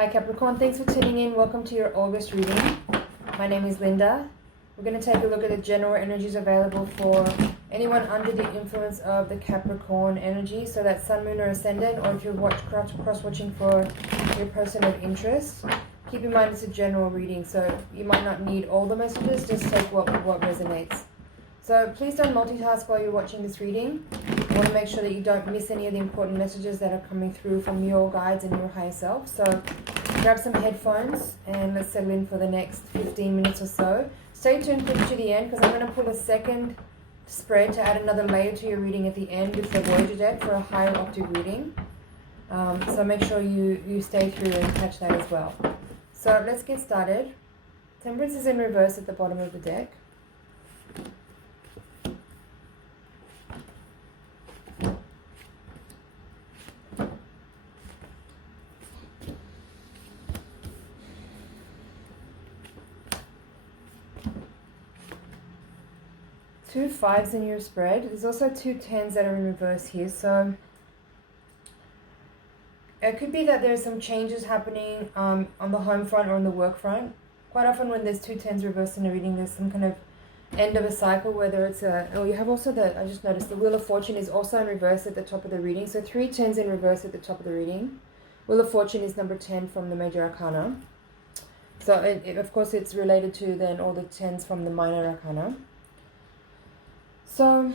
Hi Capricorn, thanks for tuning in. Welcome to your August reading. My name is Linda. We're going to take a look at the general energies available for anyone under the influence of the Capricorn energy. So that's Sun, Moon or Ascendant, or if you're cross-watching for your person of interest. Keep in mind it's a general reading, so you might not need all the messages, just take what resonates. So please don't multitask while you're watching this reading. You want to make sure that you don't miss any of the important messages that are coming through from your guides and your higher self. So grab some headphones and let's settle in for the next 15 minutes or so. Stay tuned to the end because I'm going to pull a second spread to add another layer to your reading at the end with the Voyager deck for a higher octave reading. So make sure you stay through and catch that as well. So let's get started. Temperance is in reverse at the bottom of the deck. Two fives in your spread. There's also two tens that are in reverse here. So it could be that there's some changes happening on the home front or on the work front. Quite often when there's two tens reversed in a reading, there's some kind of end of a cycle, whether it's you have also I just noticed the Wheel of Fortune is also in reverse at the top of the reading. So three tens in reverse at the top of the reading. Wheel of Fortune is number 10 from the Major Arcana. So of course it's related to then all the tens from the Minor Arcana. So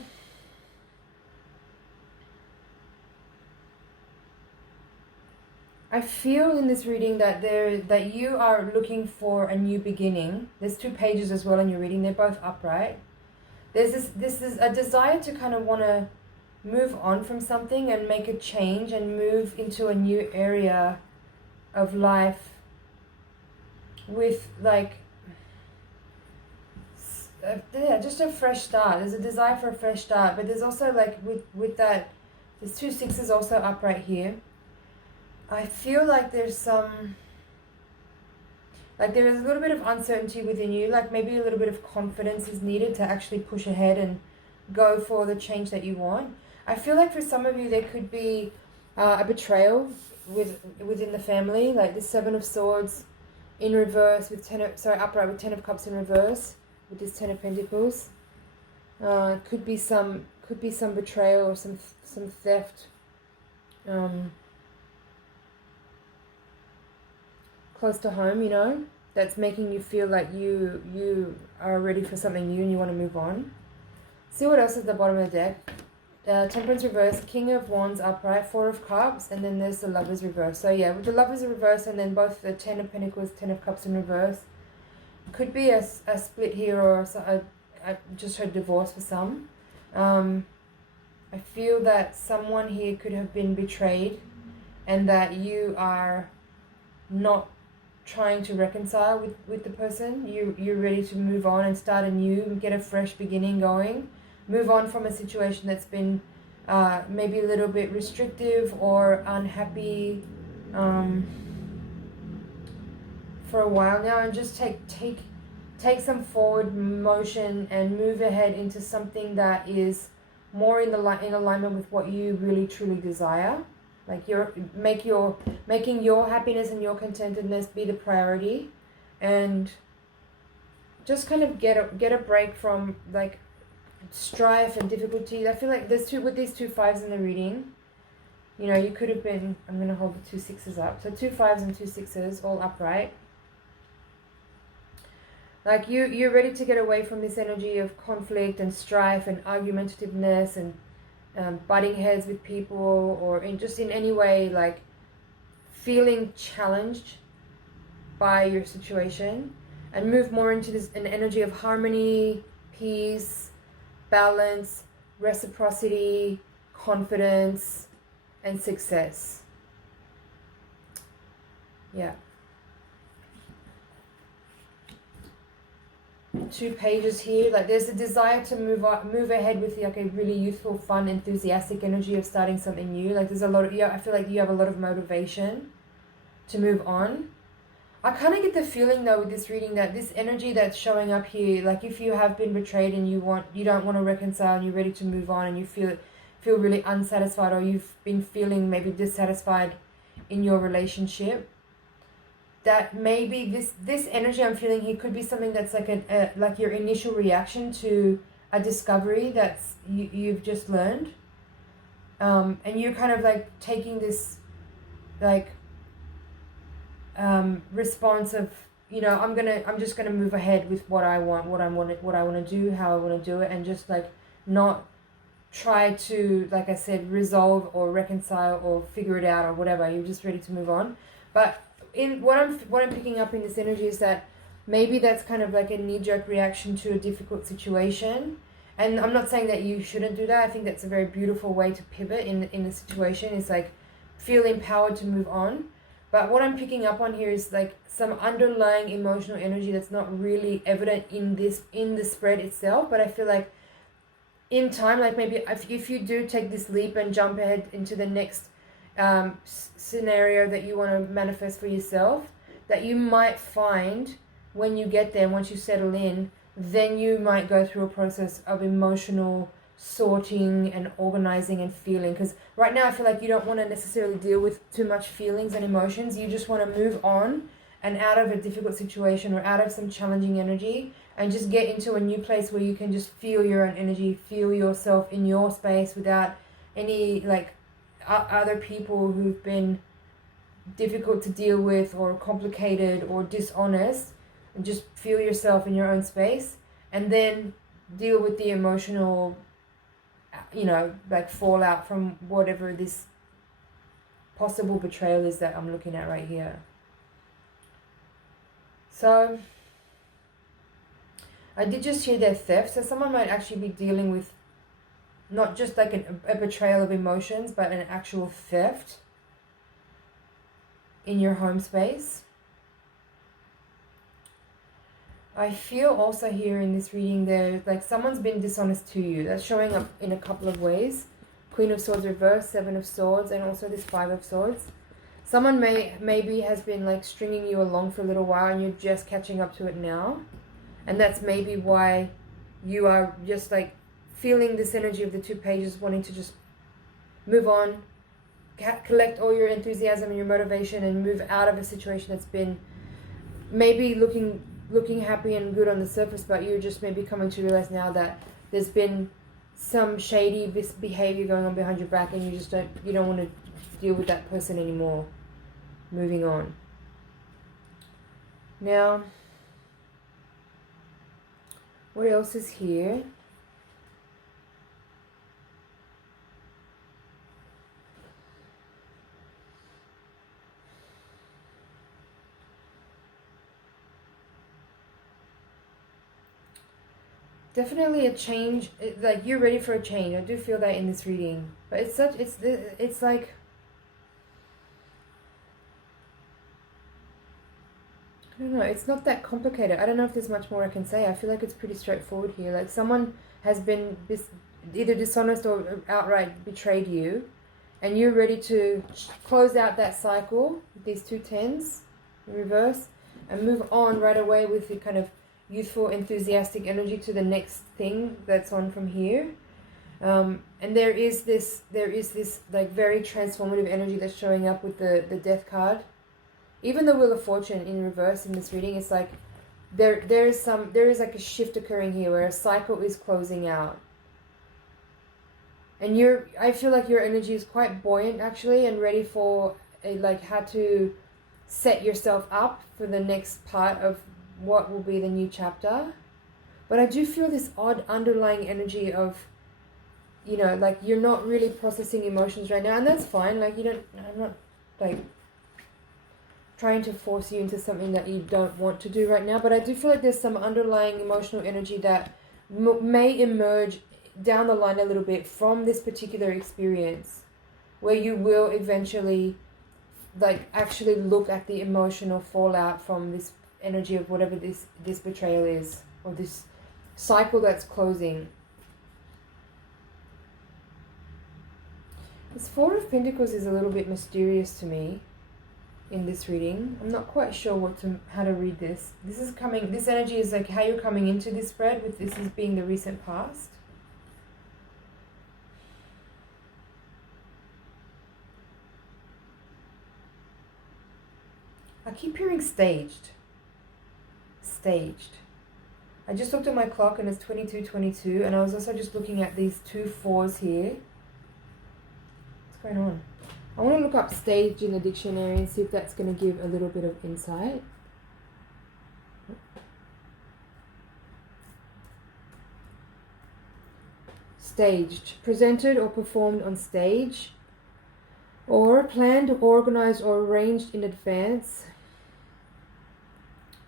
I feel in this reading that you are looking for a new beginning. There's two pages as well in your reading. They're both upright. This is a desire to kind of want to move on from something and make a change and move into a new area of life with just a fresh start. There's a desire for a fresh start, but there's also with that, there's two sixes also upright here. I feel like there is a little bit of uncertainty within you, like maybe a little bit of confidence is needed to actually push ahead and go for the change that you want. I feel like for some of you there could be a betrayal within the family, like the Seven of Swords in reverse with upright with Ten of Cups in reverse with this Ten of Pentacles. Could be some betrayal or some theft. Close to home, that's making you feel like you are ready for something new and you want to move on. See what else is at the bottom of the deck. Temperance reverse, King of Wands upright, Four of Cups, and then there's the Lovers reverse. So yeah, with the Lovers reverse and then both the Ten of Pentacles, Ten of Cups in reverse, could be a split here or just a divorce for some. I feel that someone here could have been betrayed and that you are not trying to reconcile with the person. You're ready to move on and start anew and get a fresh beginning going. Move on from a situation that's been maybe a little bit restrictive or unhappy for a while now, and just take some forward motion and move ahead into something that is more in alignment with what you really truly desire. Like making your happiness and your contentedness be the priority, and just kind of get a break from like strife and difficulty. I feel like with these two fives in the reading, you could have been. I'm gonna hold the two sixes up. So two fives and two sixes all upright. Like you're ready to get away from this energy of conflict and strife and argumentativeness and butting heads with people, or in any way like feeling challenged by your situation, and move more into an energy of harmony, peace, balance, reciprocity, confidence, and success. Yeah. Two pages here, like there's a desire to move ahead with a really youthful, fun, enthusiastic energy of starting something new. Like there's a lot of I feel like you have a lot of motivation to move on. I kind of get the feeling though with this reading that this energy that's showing up here, like if you have been betrayed and you don't want to reconcile and you're ready to move on and you feel really unsatisfied, or you've been feeling maybe dissatisfied in your relationship, that maybe this energy I'm feeling here could be something that's like like your initial reaction to a discovery that's you've just learned, and you're kind of like taking this like response of, you know, I'm just gonna move ahead with what I want, what I want to do, how I want to do it, and just like not try to, like I said, resolve or reconcile or figure it out or whatever. You're just ready to move on. But in what I'm picking up in this energy is that maybe that's kind of like a knee-jerk reaction to a difficult situation. And I'm not saying that you shouldn't do that. I think that's a very beautiful way to pivot in the situation. It's like feel empowered to move on. But what I'm picking up on here is like some underlying emotional energy that's not really evident in the spread itself. But I feel like in time, like maybe if you do take this leap and jump ahead into the next scenario that you want to manifest for yourself, that you might find when you get there, once you settle in, then you might go through a process of emotional sorting and organizing and feeling. Because right now I feel like you don't want to necessarily deal with too much feelings and emotions. You just want to move on and out of a difficult situation or out of some challenging energy and just get into a new place where you can just feel your own energy, feel yourself in your space without any like other people who've been difficult to deal with or complicated or dishonest, and just feel yourself in your own space and then deal with the emotional, you know, like fallout from whatever this possible betrayal is that I'm looking at right here. So I did just hear their theft, so someone might actually be dealing with not just like a betrayal of emotions, but an actual theft in your home space. I feel also here in this reading there, like someone's been dishonest to you. That's showing up in a couple of ways. Queen of Swords reversed, Seven of Swords, and also this Five of Swords. Someone maybe has been like stringing you along for a little while and you're just catching up to it now. And that's maybe why you are just like feeling this energy of the two pages, wanting to just move on, collect all your enthusiasm and your motivation and move out of a situation that's been maybe looking happy and good on the surface, but you're just maybe coming to realize now that there's been some shady behavior going on behind your back and you don't want to deal with that person anymore. Moving on. Now, what else is here? Definitely a change. Like you're ready for a change. I do feel that in this reading, but it's like I don't know. It's not that complicated. I don't know if there's much more I can say. I feel like it's pretty straightforward here. Like someone has been either dishonest or outright betrayed you, and you're ready to close out that cycle with these two tens in reverse and move on right away with the kind of youthful, enthusiastic energy to the next thing that's on from here. And there is this like very transformative energy that's showing up with the Death card. Even the Wheel of Fortune in reverse in this reading, it's like there is like a shift occurring here where a cycle is closing out. And I feel like your energy is quite buoyant actually and ready for like how to set yourself up for the next part of what will be the new chapter. But I do feel this odd underlying energy of, you know, like you're not really processing emotions right now, and that's fine. Like I'm not like trying to force you into something that you don't want to do right now, but I do feel like there's some underlying emotional energy that may emerge down the line a little bit from this particular experience, where you will eventually like actually look at the emotional fallout from this energy of whatever this betrayal is, or this cycle that's closing. This Four of Pentacles is a little bit mysterious to me in this reading. I'm not quite sure how to read this. This energy is like how you're coming into this spread, with this as being the recent past. I keep hearing staged. Staged. I just looked at my clock and it's 22:22, and I was also just looking at these 2 4s here. What's going on? I want to look up staged in the dictionary and see if that's going to give a little bit of insight. Staged. Presented or performed on stage, or planned, organized, or arranged in advance,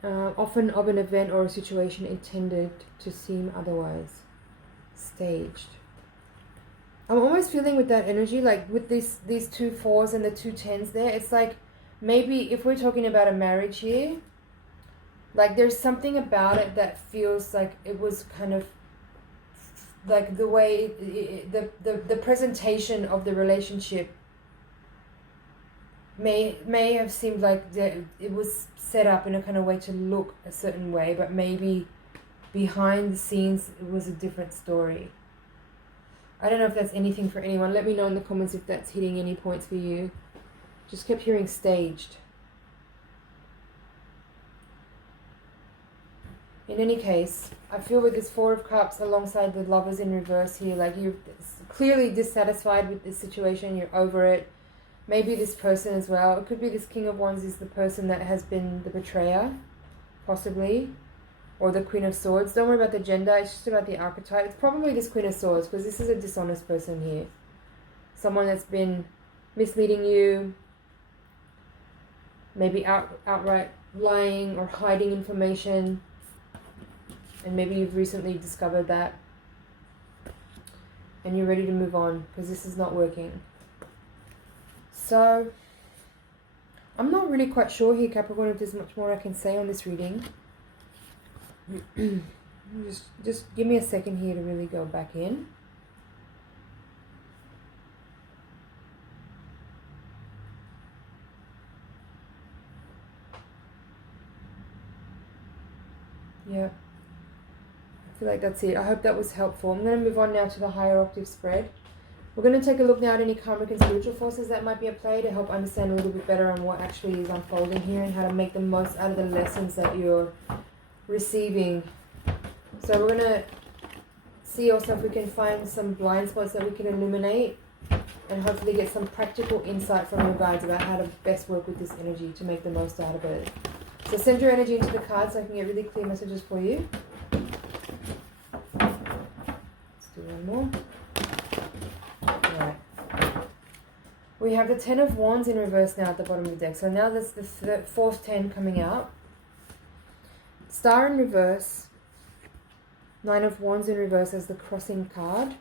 often of an event or a situation intended to seem otherwise. Staged. I'm almost feeling with that energy, like with these 2 4s and the 2 10s there, it's like maybe if we're talking about a marriage here, like there's something about it that feels like it was kind of like the way the presentation of the relationship may have seemed like it was set up in a kind of way to look a certain way, but maybe behind the scenes it was a different story. I don't know if that's anything for anyone. Let me know in the comments if that's hitting any points for you. Just kept hearing staged. In any case, I feel with this 4 of Cups alongside the Lovers in reverse here, like you're clearly dissatisfied with this situation, you're over it. Maybe this person as well. It could be this King of Wands is the person that has been the betrayer, possibly. Or the Queen of Swords. Don't worry about the gender, it's just about the archetype. It's probably this Queen of Swords, because this is a dishonest person here. Someone that's been misleading you, maybe outright lying or hiding information. And maybe you've recently discovered that. And you're ready to move on, because this is not working. So, I'm not really quite sure here, Capricorn, if there's much more I can say on this reading. Just give me a second here to really go back in. Yeah. I feel like that's it. I hope that was helpful. I'm going to move on now to the higher octave spread. We're going to take a look now at any karmic and spiritual forces that might be at play to help understand a little bit better on what actually is unfolding here and how to make the most out of the lessons that you're receiving. So we're going to see also if we can find some blind spots that we can illuminate and hopefully get some practical insight from your guides about how to best work with this energy to make the most out of it. So send your energy into the cards so I can get really clear messages for you. Let's do one more. Alright. We have the 10 of Wands in reverse now at the bottom of the deck. So now that's the 4th 10 coming out. Star in reverse. 9 of Wands in reverse as the crossing card.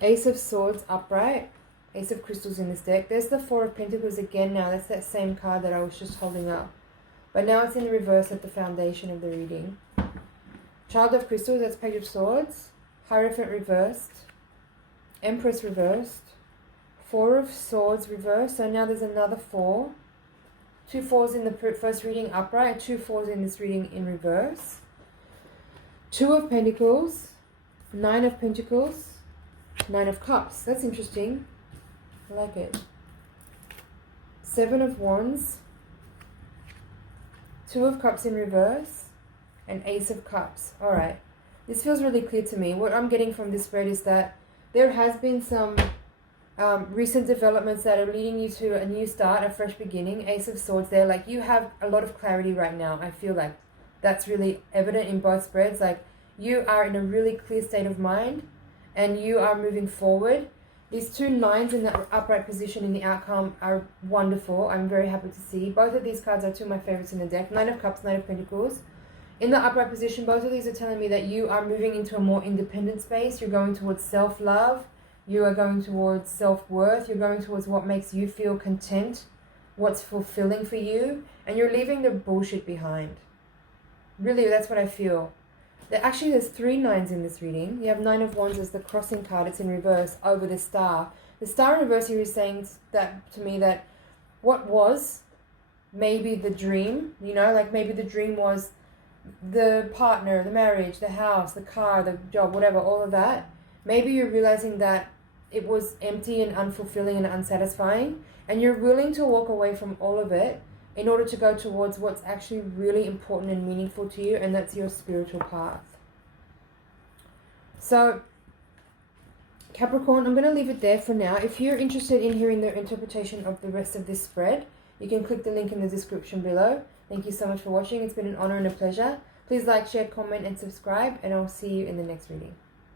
Ace of Swords upright. Ace of Crystals in this deck. There's the 4 of Pentacles again now. That's that same card that I was just holding up. But now it's in the reverse at the foundation of the reading. Child of Crystals, that's Page of Swords. Hierophant reversed. Empress reversed. 4 of Swords reversed. So now there's another 4. 2 4s in the first reading upright. 2 4s in this reading in reverse. 2 of Pentacles. 9 of Pentacles. 9 of Cups. That's interesting. I like it. 7 of Wands. 2 of Cups in reverse. And Ace of Cups. Alright. This feels really clear to me. What I'm getting from this spread is that there has been some recent developments that are leading you to a new start, a fresh beginning. Ace of Swords there. Like, you have a lot of clarity right now. I feel like that's really evident in both spreads. Like, you are in a really clear state of mind and you are moving forward. These 2 9s in that upright position in the outcome are wonderful. I'm very happy to see. Both of these cards are 2 of my favorites in the deck. 9 of Cups, 9 of Pentacles. In the upright position, both of these are telling me that you are moving into a more independent space. You're going towards self-love. You are going towards self-worth. You're going towards what makes you feel content, what's fulfilling for you. And you're leaving the bullshit behind. Really, that's what I feel. Actually, there's 3 9s in this reading. You have 9 of Wands as the crossing card. It's in reverse over the star. The star in reverse here is saying that to me that what was maybe the dream, you know, like maybe the dream was the partner, the marriage, the house, the car, the job, whatever, all of that. Maybe you're realizing that it was empty and unfulfilling and unsatisfying, and you're willing to walk away from all of it in order to go towards what's actually really important and meaningful to you, and that's your spiritual path. So, Capricorn, I'm going to leave it there for now. If you're interested in hearing the interpretation of the rest of this spread, you can click the link in the description below. Thank you so much for watching. It's been an honor and a pleasure. Please like, share, comment, and subscribe, and I'll see you in the next reading.